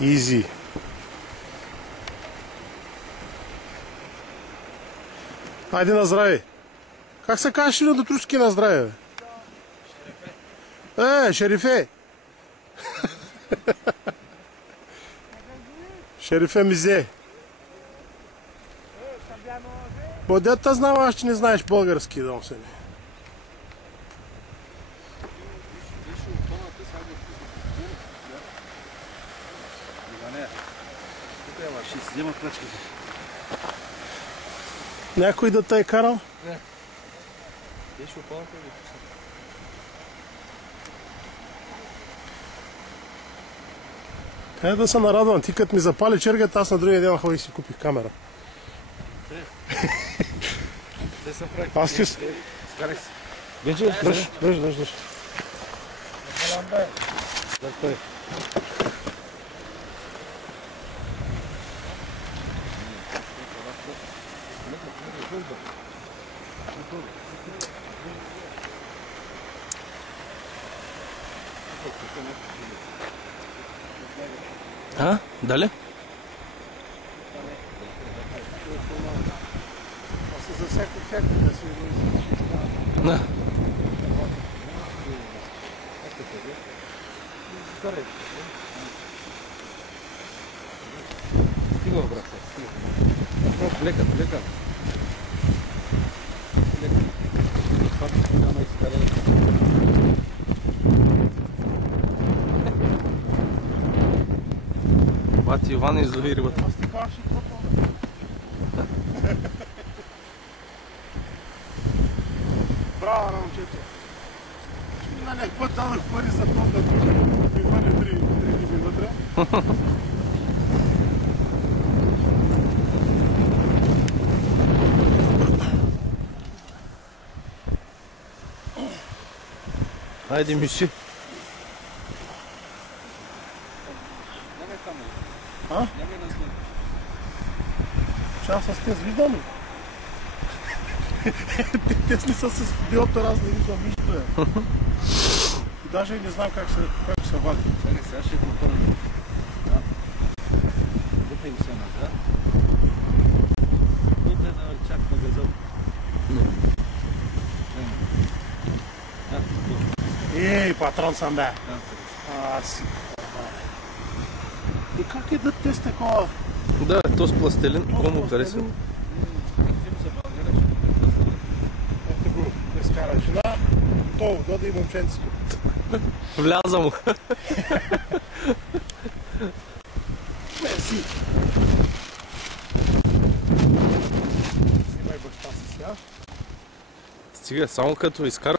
Изи. Айде на здраве. Как се казваш на турски на здраве? Шерифе. Шерифе Мизе. Дето знам, аз че не знаеш български, дом се не. Някой да те е карал? Не. Беше опалата и го пусна. Къде да се нарадвам? Ти като ми запали чергата, аз на другия ден ходих и си купих камера. Те са прави. Аз ти... Скарай се. Дъж. А? Дали? За всяко херка да си Да. Стига, брат. Лека. Бати Иван излови рибата. Браво, момчето. На някаква дадох пари за това да ми хвали три риби вътре. Хайде, миши. А? Че аз с тез виждам ли? Те са с биото раз, не виждам нищо. И даже не знам как се вади. Сега ще го първи. Въпай го се назад. Тут е да чак на газъл. Ей, патрон съм бе. Аз. И как е да тест такова? Да, то с пластелин, кому харесва. Ето го, не скара жена. То, да и момченцето. Вляза му. Мерси. Снимай баща си сега. Стига, само като изкара.